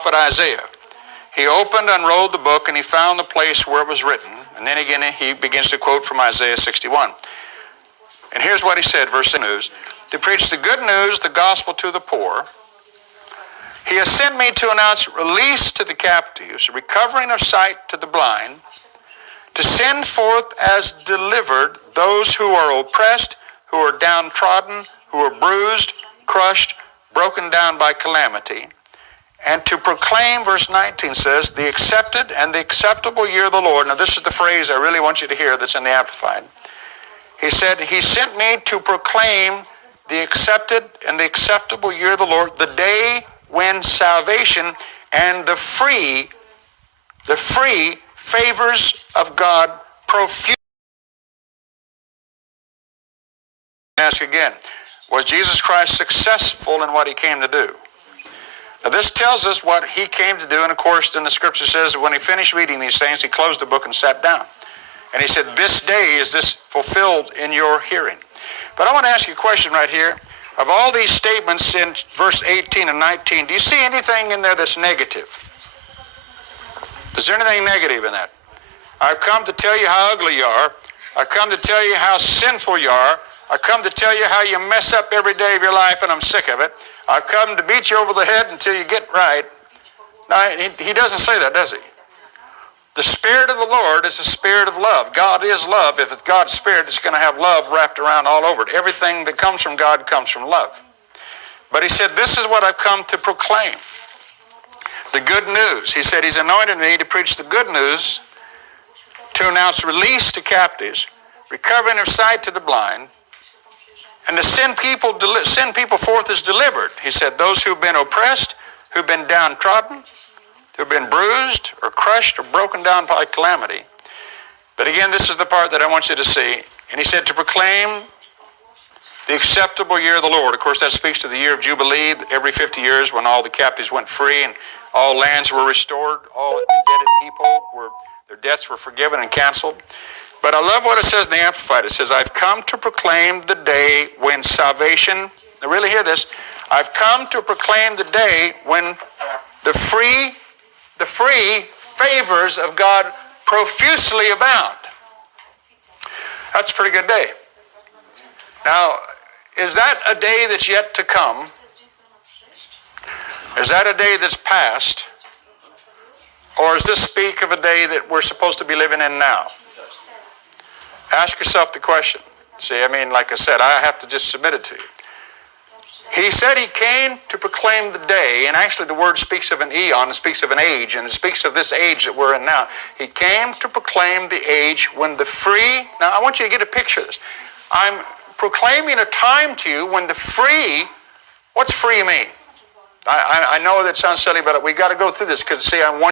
prophet Isaiah. He opened, unrolled the book, and he found the place where it was written. And then again, he begins to quote from Isaiah 61. And here's what he said, verse 6, to preach the good news, the gospel to the poor. He has sent me to announce release to the captives, recovering of sight to the blind, to send forth as delivered those who are oppressed, who are downtrodden, who are bruised, crushed, broken down by calamity, and to proclaim, verse 19 says, the accepted and the acceptable year of the Lord. Now this is the phrase I really want you to hear that's in the Amplified. He said, he sent me to proclaim the accepted and the acceptable year of the Lord, the day when salvation and the free favors of God profuse. Ask again, was Jesus Christ successful in what he came to do? Now this tells us what he came to do, and of course then the scripture says that when he finished reading these things, he closed the book and sat down. And he said, this day is this fulfilled in your hearing. But I want to ask you a question right here. Of all these statements in verse 18 and 19, do you see anything in there that's negative? Is there anything negative in that? I've come to tell you how ugly you are. I've come to tell you how sinful you are. I've come to tell you how you mess up every day of your life, and I'm sick of it. I've come to beat you over the head until you get right. Now, he doesn't say that, does he? The Spirit of the Lord is a spirit of love. God is love. If it's God's Spirit, it's going to have love wrapped around all over it. Everything that comes from God comes from love. But he said, this is what I've come to proclaim. The good news. He said he's anointed me to preach the good news, to announce release to captives, recovering of sight to the blind, and to send people forth as delivered. He said, those who've been oppressed, who've been downtrodden, who've been bruised or crushed or broken down by calamity. But again, this is the part that I want you to see. And he said to proclaim the acceptable year of the Lord. Of course, that speaks to the year of Jubilee, every 50 years when all the captives went free and all lands were restored, all indebted people, their debts were forgiven and canceled. But I love what it says in the Amplified. It says, I've come to proclaim the day when salvation, now really hear this, I've come to proclaim the day when the free favors of God profusely abound. That's a pretty good day. Now, is that a day that's yet to come? Is that a day that's past? Or does this speak of a day that we're supposed to be living in now? Ask yourself the question. See, I mean, like I said, I have to just submit it to you. He said he came to proclaim the day, and actually the word speaks of an eon, it speaks of an age, and it speaks of this age that we're in now. He came to proclaim the age when the free, now I want you to get a picture of this. I'm proclaiming a time to you when the free, what's free mean? I know that sounds silly, but we got to go through this because, see, I want